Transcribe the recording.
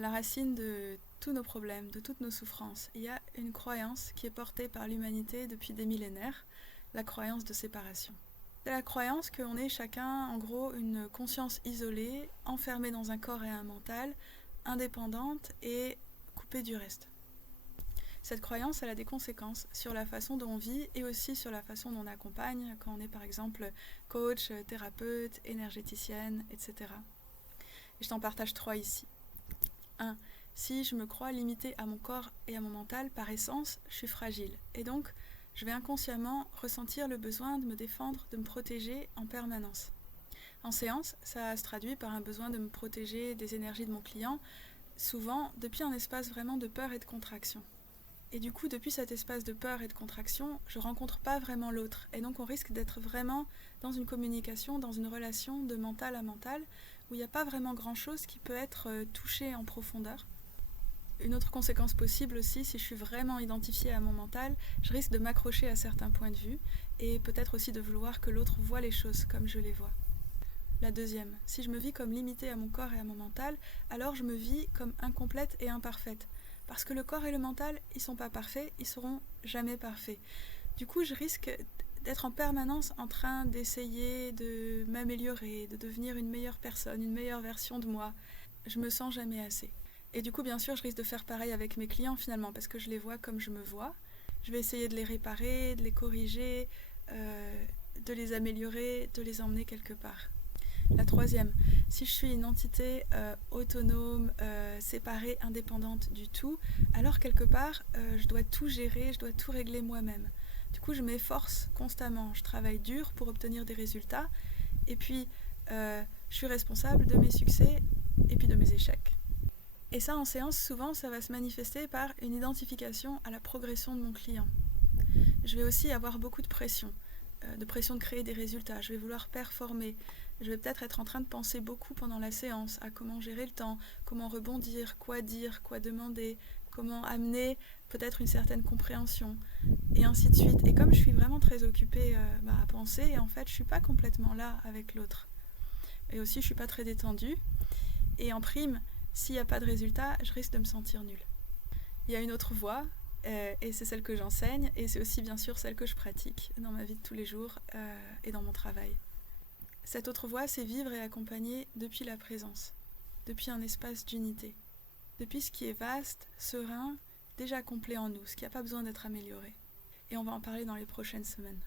À la racine de tous nos problèmes, de toutes nos souffrances, il y a une croyance qui est portée par l'humanité depuis des millénaires, la croyance de séparation. C'est la croyance qu'on est chacun, en gros, une conscience isolée, enfermée dans un corps et un mental, indépendante et coupée du reste. Cette croyance, elle a des conséquences sur la façon dont on vit et aussi sur la façon dont on accompagne quand on est par exemple coach, thérapeute, énergéticienne, etc. Et je t'en partage 3 ici. 1. Si je me crois limitée à mon corps et à mon mental, par essence, je suis fragile. Et donc, je vais inconsciemment ressentir le besoin de me défendre, de me protéger en permanence. En séance, ça se traduit par un besoin de me protéger des énergies de mon client, souvent depuis un espace vraiment de peur et de contraction. Et du coup, depuis cet espace de peur et de contraction, je ne rencontre pas vraiment l'autre. Et donc, on risque d'être vraiment dans une communication, dans une relation de mental à mental, où il n'y a pas vraiment grand-chose qui peut être touché en profondeur. Une autre conséquence possible aussi, si je suis vraiment identifiée à mon mental, je risque de m'accrocher à certains points de vue et peut-être aussi de vouloir que l'autre voie les choses comme je les vois. La deuxième, si je me vis comme limitée à mon corps et à mon mental, alors je me vis comme incomplète et imparfaite. Parce que le corps et le mental, ils sont pas parfaits, ils seront jamais parfaits. Du coup, je risque d'être en permanence en train d'essayer de m'améliorer, de devenir une meilleure personne, une meilleure version de moi. Je me sens jamais assez. Et du coup, bien sûr, je risque de faire pareil avec mes clients finalement, parce que je les vois comme je me vois. Je vais essayer de les réparer, de les corriger, de les améliorer, de les emmener quelque part. La troisième, si je suis une entité autonome, séparée, indépendante du tout, alors quelque part, je dois tout gérer, je dois tout régler moi-même. Du coup, je m'efforce constamment, je travaille dur pour obtenir des résultats, et puis je suis responsable de mes succès et puis de mes échecs. Et ça, en séance, souvent, ça va se manifester par une identification à la progression de mon client. Je vais aussi avoir beaucoup de pression de créer des résultats. Je vais vouloir performer. Je vais peut-être être en train de penser beaucoup pendant la séance à comment gérer le temps, comment rebondir, quoi demander, comment amener peut-être une certaine compréhension, et ainsi de suite. Et comme je suis vraiment très occupée à penser, en fait, je ne suis pas complètement là avec l'autre. Et aussi, je ne suis pas très détendue. Et en prime, s'il n'y a pas de résultat, je risque de me sentir nulle. Il y a une autre voie, et c'est celle que j'enseigne, et c'est aussi bien sûr celle que je pratique dans ma vie de tous les jours et dans mon travail. Cette autre voie, c'est vivre et accompagner depuis la présence, depuis un espace d'unité, depuis ce qui est vaste, serein, déjà complet en nous, ce qui n'a pas besoin d'être amélioré. Et on va en parler dans les prochaines semaines.